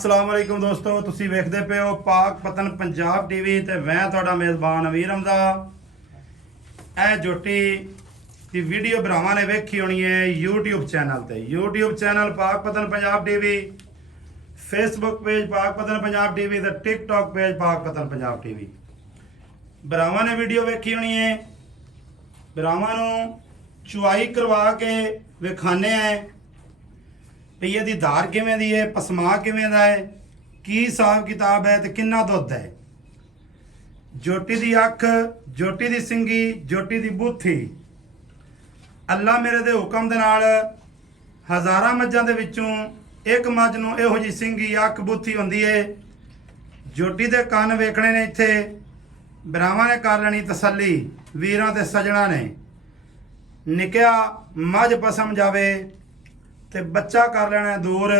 अस्सलाम वालेकुम दोस्तों, तुसी वेखदे पे हो पाक पतन पंजाब टीवी ते मैं तुहाडा मेज़बान अमीर हमदा। ਇਹ ਜੋਟੀ ਦੀ ਵੀਡੀਓ ਭਰਾਵਾਂ ਨੇ ਵੇਖੀ ਹੋਣੀ ਹੈ YouTube ਚੈਨਲ ਤੇ। YouTube ਚੈਨਲ ਪਾਕ ਪਤਨ ਪੰਜਾਬ ਟੀਵੀ, Facebook ਪੇਜ ਪਾਕ ਪਤਨ ਪੰਜਾਬ ਟੀਵੀ ਤੇ TikTok ਪੇਜ ਪਾਕ ਪਤਨ ਪੰਜਾਬ ਟੀਵੀ। ਭਰਾਵਾਂ ਨੇ ਵੀਡੀਓ ਵੇਖੀ ਹੋਣੀ ਹੈ। ਭਰਾਵਾਂ ਨੂੰ ਚੁਆਈ ਕਰਵਾ ਕੇ ਵਿਖਾਣੇ ਆ ਵੀ ਇਹਦੀ ਧਾਰ ਕਿਵੇਂ ਦੀ ਹੈ, ਪਸਮਾ ਕਿਵੇਂ ਦਾ ਹੈ, ਕੀ ਹਿਸਾਬ ਕਿਤਾਬ ਹੈ ਤੇ ਕਿੰਨਾ ਦੁੱਧ ਹੈ। ਜੋਟੀ ਦੀ ਅੱਖ, ਜੋਟੀ ਦੀ ਸਿੰਗੀ, ਜੋਟੀ ਦੀ ਬੂਥੀ, ਅੱਲਾ ਮੇਰੇ ਦੇ ਹੁਕਮ ਦੇ ਨਾਲ ਹਜ਼ਾਰਾਂ ਮੱਝਾਂ ਦੇ ਵਿੱਚੋਂ ਇੱਕ ਮੱਝ ਨੂੰ ਇਹੋ ਜੀ ਸਿੰਗੀ, ਅੱਖ, ਬੂਥੀ ਹੁੰਦੀ ਹੈ। ਜੋਟੀ ਦੇ ਕੰਨ ਵੇਖਣੇ ਨੇ ਇੱਥੇ ਭਰਾਵਾਂ ਨੇ ਕਰ ਲੈਣੀ ਤਸੱਲੀ, ਵੀਰਾਂ ਤੇ ਸਜਣਾ ਨੇ। ਨਿਕਿਆ ਮੱਝ ਪਸਮ ਜਾਵੇ ਤੇ ਬੱਚਾ ਕਰ ਲੈਣਾ ਦੂਰ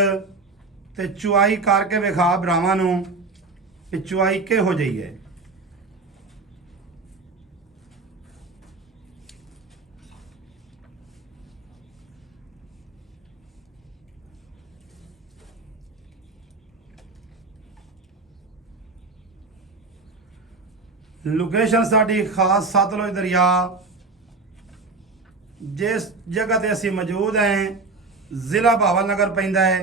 ਤੇ ਚੁਆਈ ਕਰਕੇ ਵਿਖਾ ਭਰਾਵਾਂ ਨੂੰ ਕਿ ਚੁਆਈ ਕਿਹੋ ਜਿਹੀ ਹੈ। ਲੋਕੇਸ਼ਨ ਸਾਡੀ ਖਾਸ ਸਤਲੁਜ ਦਰਿਆ, जिस जगह ते असी मौजूद हैं जिला भावल नगर पैंदा है।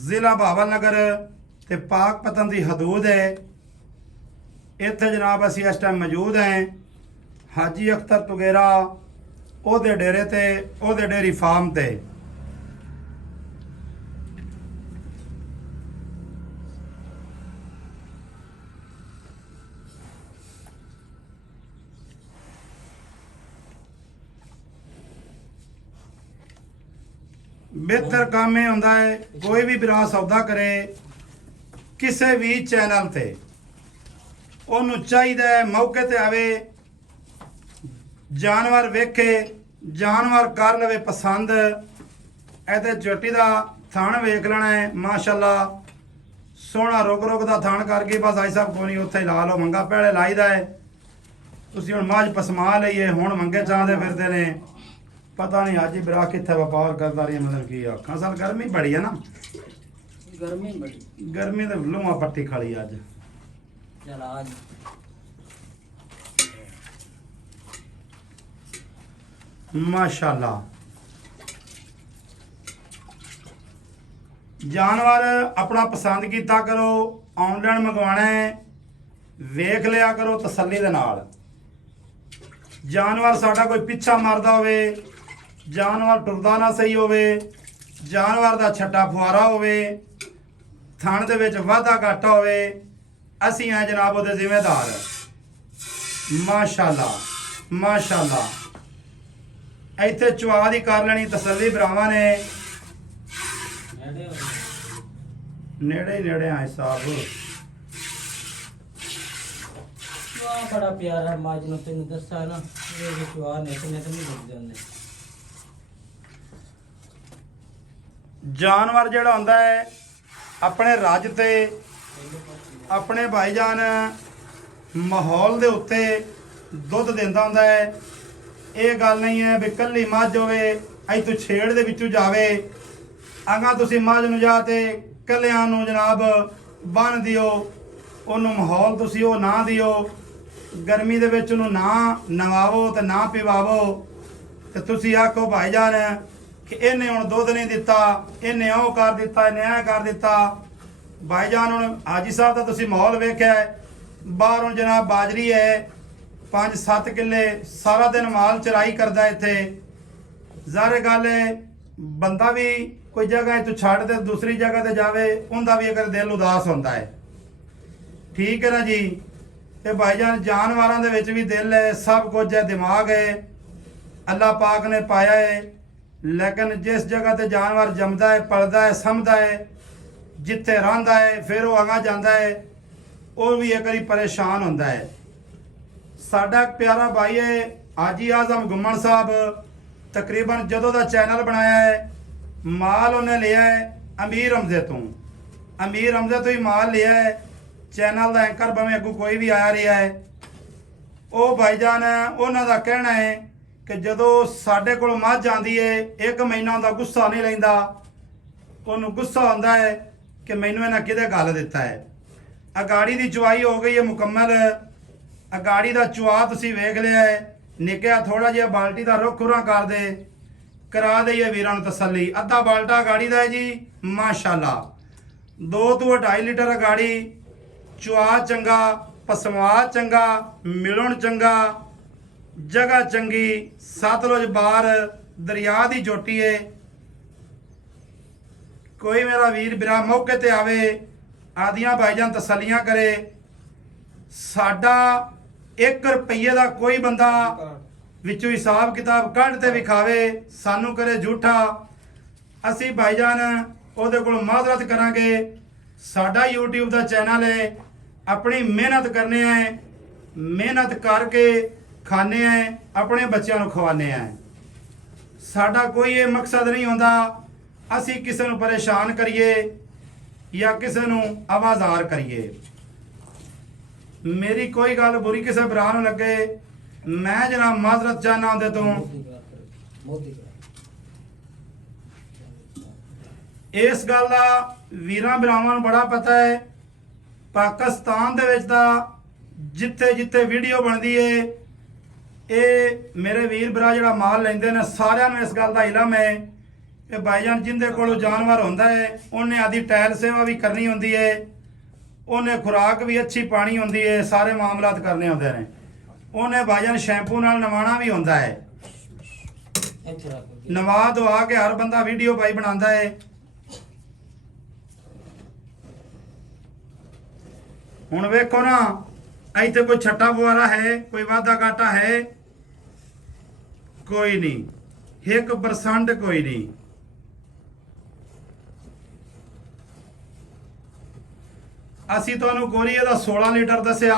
जिला भावल नगर ते पाक पतन की हदूद है। इत्थे जनाब असी इस टाइम मौजूद हैं हाजी अख्तर तुगेरा ओहदे डेरे ते, ओहदे डेयरी फार्म ते। बेहतर काम यह होंदा है कोई भी भरा सौदा करे किसी भी चैनल ते ओनू चाहिए मौके ते आवे, जानवर वेखे, जानवर कर लवे पसंद। ऐते चोटी का थान वेख लेना है, माशाल्लाह सोहना रुक रुक का थान कर गई। बस आई साहब कोई नहीं, उत्थे ला लो, मंगा पहले लाईदा है। तुसीं हुण मझ पसमा लईए, हुण मंगे चाहते फिरदे ने। पता नहीं अज बिरा कितने व्यापार करता रही, मतलब की आखा साल गर्मी बड़ी है ना, गर्मी बड़ी, गर्मी तो लूआ पट्टी खाली अज। चल आज माशाल्लाह जानवर अपना पसंद किया करो, ऑनलाइन मंगवाना है, वेख लिया करो तसल्ली दे नाल। जानवर साडा कोई पिछा मारदा होवे, जानवर टुरदा ना सही होवे, जानवर दा छट्टा फुआरा होवे, थण दे विच वाधा घाटा होवे, असीं हैं जनाब उहदे जिम्मेदार। माशाल्लाह माशाल्लाह इत्थे चुआ दी कर लेनी तसल्ली भरावां ने। नेड़े ही नेड़े आए साहब। बड़ा प्यारा मज नूं तैनूं दस्सा ना, ये चुआ ने तो नहीं लग जांदे। जानवर जिहड़ा हुंदा है अपने रज ते अपने भाईजान माहौल दे उत्ते दुध दिंदा हुंदा है। ये गल नहीं है भी कल्ली मझ होवे इत्थों छेड़ दे विचों जावे, अगां तुसीं मझ नूं जा ते कल्लियां नूं जनाब बन दिओ, ओनूं माहौल तुसीं ओह ना दिओ, गर्मी दे विच ओनूं ना नवावो ते ना पिवावो ते तुसीं आखो भाईजान कि इन्हें हुण दुध नहीं दिता, इन्हें ओह कर दिता, इन्हें ऐ कर दिता। भाईजान हुण हाजी साहब का तुसीं माहौल वेख्या है, बाहरों जनाब बाजरी है 5-7 किले, सारा दिन माल चराई करता इत्थे। ज़ाहिर गल है बंदा भी कोई जगह तू छड्ड दे दूसरी जगह ते जावे, उनका भी अगर दिल उदास होंदा है, ठीक है ना जी। ते भाईजान जानवरां दे विच भी दिल है, सब कुछ है, दिमाग है, अल्लाह पाक ने पाया है। लेकिन जिस जगह ते जानवर जमदा है, पलदा है, समझदा है, जिथे रहिंदा है, फिर वो अगां जांदा है, वो भी एक बारी परेशान होंदा है। साडा प्यारा भाई है हाजी आजम गुम्मन साहब, तकरीबन जदों दा चैनल बनाया है माल उन्हें लिया है अमीर हमजे तो, अमीर हमजे तो ही माल लिया है। चैनल का एंकर भावें अगों कोई भी आया रहा है। वो भाईजान उन्हों का कहना है कि जदों साडे कोल मझ आंदी है 1 महीना उनका गुस्सा नहीं लैंदा, उन्होंने गुस्सा आंदा है ਕਿ ਮੈਨੂੰ ਇਹਨਾਂ ਕਿਹਦੇ ਗੱਲ ਦਿੱਤਾ ਹੈ। ਅਗਾੜੀ ਦੀ ਚੁਆਈ ਹੋ ਗਈ ਹੈ ਮੁਕੰਮਲ। ਅਗਾੜੀ ਦਾ ਚੁਆ ਤੁਸੀਂ ਵੇਖ ਲਿਆ ਹੈ। ਨਿੱਕਿਆ ਥੋੜਾ ਜਿਹਾ ਬਾਲਟੀ ਦਾ ਰੁੱਖ ਖੁਰਾ ਕਰ ਦੇ, ਕਰਾ ਦਈਏ ਵੀਰਾਂ ਨੂੰ ਤਸੱਲੀ। ਅੱਧਾ ਬਾਲਟਾ ਅਗਾੜੀ ਦਾ ਹੈ ਜੀ, ਮਾਸ਼ਾਅੱਲਾ। 2 ਤੋਂ 2.5 ਲੀਟਰ ਅਗਾੜੀ। ਚੁਆ ਚੰਗਾ, ਪਸਮਾ ਚੰਗਾ, ਮਿਲਣ ਚੰਗਾ, ਜਗ੍ਹਾ ਚੰਗੀ, ਸਤਲੁਜ ਬਾਰ ਦਰਿਆ ਦੀ ਚੋਟੀ ਏ। ਕੋਈ ਮੇਰਾ ਵੀਰ ਬਿਰਾ ਮੌਕੇ ਤੇ ਆਵੇ, ਆਦੀਆਂ ਭਾਈਜਾਨ ਤਸੱਲੀਆਂ ਕਰੇ। ਸਾਡਾ 1 ਰੁਪਈਏ ਦਾ ਕੋਈ ਬੰਦਾ ਵਿੱਚੋਂ ਹਿਸਾਬ ਕਿਤਾਬ ਕੱਢ ਤੇ ਵਿਖਾਵੇ, ਸਾਨੂੰ ਕਰੇ ਝੂਠਾ, ਅਸੀਂ ਭਾਈਜਾਨ ਉਹਦੇ ਕੋਲ ਮਾਜ਼ਰਤ ਕਰਾਂਗੇ। ਸਾਡਾ YouTube ਦਾ ਚੈਨਲ ਹੈ, ਆਪਣੀ ਮਿਹਨਤ ਕਰਨੇ ਆ, ਮਿਹਨਤ ਕਰਕੇ ਖਾਣੇ ਆ, ਆਪਣੇ ਬੱਚਿਆਂ ਨੂੰ ਖਵਾਉਂਦੇ ਆ। ਸਾਡਾ ਕੋਈ ਇਹ ਮਕਸਦ ਨਹੀਂ ਹੁੰਦਾ ਅਸੀਂ ਕਿਸੇ ਨੂੰ ਪਰੇਸ਼ਾਨ ਕਰੀਏ ਜਾਂ ਕਿਸੇ ਨੂੰ ਆਵਾਜ਼ਾਰ ਕਰੀਏ। ਮੇਰੀ ਕੋਈ ਗੱਲ ਬੁਰੀ ਕਿਸੇ ਭਰਾ ਨੂੰ ਲੱਗੇ, ਮੈਂ ਜਨਾਬ ਮਾਜ਼ਰਤ ਚਾਹਨਾ ਉਹਦੇ ਤੋਂ। ਇਸ ਗੱਲ ਦਾ ਵੀਰਾਂ ਭਰਾਵਾਂ ਨੂੰ ਬੜਾ ਪਤਾ ਹੈ। ਪਾਕਿਸਤਾਨ ਦੇ ਵਿੱਚ ਤਾਂ ਜਿੱਥੇ ਜਿੱਥੇ ਵੀਡੀਓ ਬਣਦੀ ਏ, ਇਹ ਮੇਰੇ ਵੀਰ ਭਰਾ ਜਿਹੜਾ ਮਾਲ ਲੈਂਦੇ ਨੇ ਸਾਰਿਆਂ ਨੂੰ ਇਸ ਗੱਲ ਦਾ ਇਲਮ ਹੈ ਕਿ ਭਾਈਜਾਨ ਜਿੰਦੇ ਕੋਲੋਂ ਜਾਨਵਰ ਹੁੰਦਾ ਹੈ ਉਹਨੇ ਆਦੀ ਟਾਇਰ ਸੇਵਾ ਵੀ ਕਰਨੀ ਹੁੰਦੀ ਹੈ, ਉਹਨੇ ਖੁਰਾਕ ਵੀ ਅੱਛੀ ਪਾਣੀ ਹੁੰਦੀ ਹੈ, ਸਾਰੇ ਮਾਮਲਾਤ ਕਰਨੇ ਹੁੰਦੇ ਨੇ। ਉਹਨੇ ਭਾਈਜਾਨ ਸ਼ੈਂਪੂ ਨਾਲ ਨਵਾਣਾ ਵੀ ਹੁੰਦਾ ਹੈ। ਨਵਾ ਧਵਾ ਕੇ ਹਰ ਬੰਦਾ ਵੀਡੀਓ ਭਾਈ ਬਣਾਉਂਦਾ ਹੈ। ਹੁਣ ਵੇਖੋ ਨਾ, ਇੱਥੇ ਕੋਈ ਛੱਟਾ ਬੁਆਰਾ ਹੈ, ਕੋਈ ਵਾਧਾ ਘਾਟਾ ਹੈ? ਕੋਈ ਨਹੀਂ, 1% ਕੋਈ ਨਹੀਂ। ਅਸੀਂ ਤੁਹਾਨੂੰ ਕੋਰੀਏ ਦਾ 16 ਲੀਟਰ ਦੱਸਿਆ,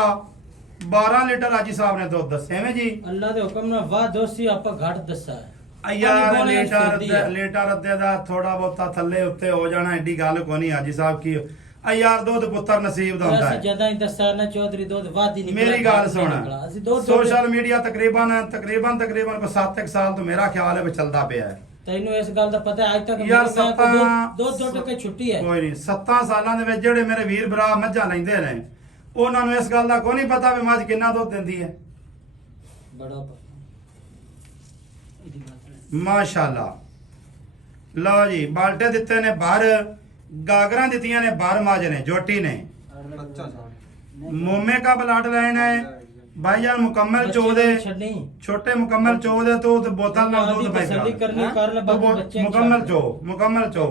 12 ਲੀਟਰ ਹਾਜੀ ਸਾਹਿਬ ਨੇ ਦੁੱਧ ਦੱਸਿਆ ਐਵੇਂ ਜੀ। ਅੱਲਾ ਦੇ ਹੁਕਮ ਨਾਲ ਵਾਹ ਦੋਸਤੀ ਆਪਾਂ ਘੱਟ ਦੱਸਾ ਹੈ। ਯਾਰ ਲੀਟਰ ਅੱਧੇ ਦਾ ਥੋੜਾ ਬਹੁਤਾ ਥੱਲੇ ਉੱਤੇ ਹੋ ਜਾਣਾ, ਐਡੀ ਗੱਲ ਕੋਈ ਨਹੀਂ ਹਾਜੀ ਸਾਹਿਬ ਕੀ। ਯਾਰ ਦੁੱਧ ਪੁੱਤਰ ਨਸੀਬ ਦਾ ਹੁੰਦਾ ਹੈ। ਜਦਾਂ ਹੀ ਦੱਸਿਆ ਨਾ ਚੌਧਰੀ ਦੁੱਧ ਵਾਦੀ ਨਹੀਂ। ਮੇਰੀ ਗੱਲ ਸੁਣ, ਸੋਸ਼ਲ ਮੀਡੀਆ ਤਕਰੀਬਨ 7 ਸਾਲ ਤੋਂ ਮੇਰਾ ਖਿਆਲ ਹੈ ਵੀ ਚੱਲਦਾ ਪਿਆ ਹੈ। ਤੈਨੂੰ ਇਸ ਗੱਲ ਦਾ ਪਤਾ ਹੈ ਅੱਜ ਤੱਕ ਯਾਰ ਦੋ ਟਕੇ ਛੁੱਟੀ ਹੈ। ਕੋਈ ਨਹੀਂ, 7 ਸਾਲਾਂ ਦੇ ਵਿੱਚ ਜਿਹੜੇ ਮੇਰੇ ਵੀਰ ਭਰਾ ਮੱਝਾਂ ਲੈਂਦੇ ਨੇ ਉਹਨਾਂ ਨੂੰ ਇਸ ਗੱਲ ਦਾ ਕੋਈ ਨਹੀਂ ਪਤਾ ਵੀ ਮੱਝ ਕਿੰਨਾ ਦੁੱਧ ਦਿੰਦੀ ਹੈ। ਬੜਾ ਮਾਸ਼ਾਅੱਲਾ। ਲਓ ਜੀ, ਬਾਲਟੇ ਦਿੱਤੇ ਨੇ ਬਾਹਰ, ਗਾਗਰਾਂ ਦਿੱਤੀਆਂ ਨੇ ਬਾਹਰ, ਮੱਝ ਨੇ ਜੋਟੀ ਨੇ। ਮੋਮੇ का ब्लड लाइन है भाईजान, मुकम्मल चो दे, छोटे मुकम्मल चो दे तो बोतल ना दूध मुकम्मल चो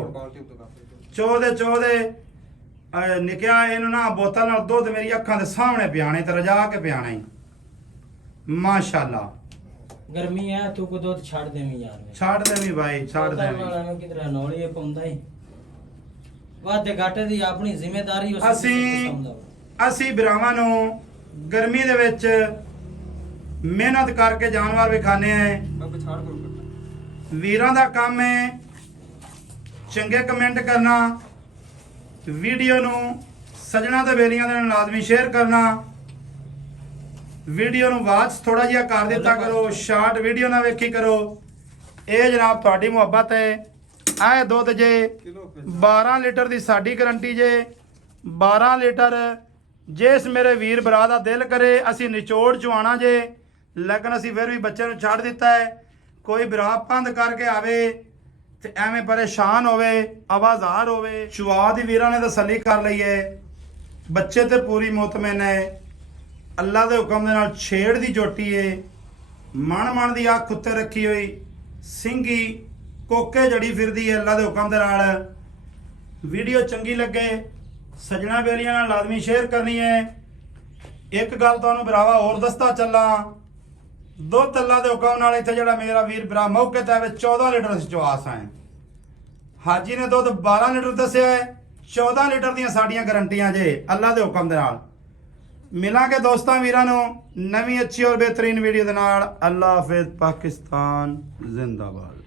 चो दे निकया इन्हू ना बोतल ना दूध मेरी अखां दे सामने पियाने ते रजा के पियाने। माशाअल्लाह गर्मी है तू को दूध छाड़ देवी यार, छाड़ देवी भाई, छाड़ देवी। किधर नौली पाउंदा ही वादे घाटे दी अपनी जिम्मेदारी। ਅਸੀਂ ਭਰਾਵਾਂ ਨੂੰ ਗਰਮੀ ਦੇ ਵਿੱਚ ਮਿਹਨਤ ਕਰਕੇ ਜਾਨਵਰ ਵੀ ਖਾਣੇ ਆ। ਵੀਰਾਂ ਦਾ ਕੰਮ ਹੈ ਚੰਗੇ ਕਮੈਂਟ ਕਰਨਾ, ਵੀਡੀਓ ਨੂੰ ਸੱਜਣਾ ਤੇ ਬੇਲੀਆਂ ਦੇ ਨਾਲ ਲਾਜ਼ਮੀ ਸ਼ੇਅਰ ਕਰਨਾ, ਵੀਡੀਓ ਨੂੰ ਵਾਚ ਥੋੜਾ ਜਿਹਾ ਕਰ ਦਿੱਤਾ ਕਰੋ, ਸ਼ਾਰਟ ਵੀਡੀਓ ਨਾ ਵੇਖੀ ਕਰੋ। ਇਹ ਜਨਾਬ ਤੁਹਾਡੀ ਮੁਹੱਬਤ ਹੈ। ਇਹ ਦੁੱਧ ਜੇ 12 ਲੀਟਰ ਦੀ ਸਾਡੀ ਗਰੰਟੀ ਜੇ, 12 ਲੀਟਰ। ਜਿਸ ਮੇਰੇ ਵੀਰ ਭਰਾ ਦਾ ਦਿਲ ਕਰੇ ਅਸੀਂ ਨਿਚੋੜ ਚੁਆਣਾ ਜੇ, ਲੇਕਿਨ ਅਸੀਂ ਫਿਰ ਵੀ ਬੱਚੇ ਨੂੰ ਛੱਡ ਦਿੱਤਾ ਹੈ। ਕੋਈ ਭਰਾ ਪੰਧ ਕਰਕੇ ਆਵੇ ਤੇ ਐਵੇਂ ਪਰੇਸ਼ਾਨ ਹੋਵੇ, ਆਵਾਜ਼ਾਰ ਹੋਵੇ। ਚੁਆ ਦੀ ਵੀਰਾਂ ਨੇ ਤਸੱਲੀ ਕਰ ਲਈ ਹੈ, ਬੱਚੇ ਤੇ ਪੂਰੀ ਮੁਤਮਿਨ ਹੈ। ਅੱਲਾ ਦੇ ਹੁਕਮ ਦੇ ਨਾਲ ਛੇੜ ਦੀ ਜੋਟੀ ਹੈ, ਮਣ ਦੀ ਅੱਖ ਉੱਤੇ ਰੱਖੀ ਹੋਈ, ਸਿੰਘੀ ਕੋਕੇ ਜੜੀ ਫਿਰਦੀ ਹੈ ਅੱਲਾ ਦੇ ਹੁਕਮ ਦੇ ਨਾਲ। ਵੀਡੀਓ ਚੰਗੀ ਲੱਗੇ ਸਜਣਾ ਬੇਲੀਆਂ ਨਾਲ ਲਾਜ਼ਮੀ ਸ਼ੇਅਰ ਕਰਨੀ ਹੈ। ਇੱਕ ਗੱਲ ਤੁਹਾਨੂੰ ਭਰਾਵਾ ਹੋਰ ਦੱਸਦਾ ਚੱਲਾਂ, ਦੁੱਧ ਅੱਲਾ ਦੇ ਹੁਕਮ ਨਾਲ ਇੱਥੇ ਜਿਹੜਾ ਮੇਰਾ ਵੀਰ ਭਰਾ ਮੌਕੇ ਤੇ ਆਵੇ 14 ਲੀਟਰ ਚਵਾਸ ਹੈ। ਹਾਜੀ ਨੇ ਦੁੱਧ 12 ਲੀਟਰ ਦੱਸਿਆ ਹੈ, 14 ਲੀਟਰ ਦੀਆਂ ਸਾਡੀਆਂ ਗਰੰਟੀਆਂ ਜੇ ਅੱਲਾ ਦੇ ਹੁਕਮ ਦੇ ਨਾਲ। ਮਿਲਾਂਗੇ ਦੋਸਤਾਂ ਵੀਰਾਂ ਨੂੰ ਨਵੀਂ ਅੱਛੀ ਔਰ ਬਿਹਤਰੀਨ ਵੀਡੀਓ ਦੇ ਨਾਲ। ਅੱਲਾ ਹਾਫਿਜ਼, ਪਾਕਿਸਤਾਨ ਜ਼ਿੰਦਾਬਾਦ।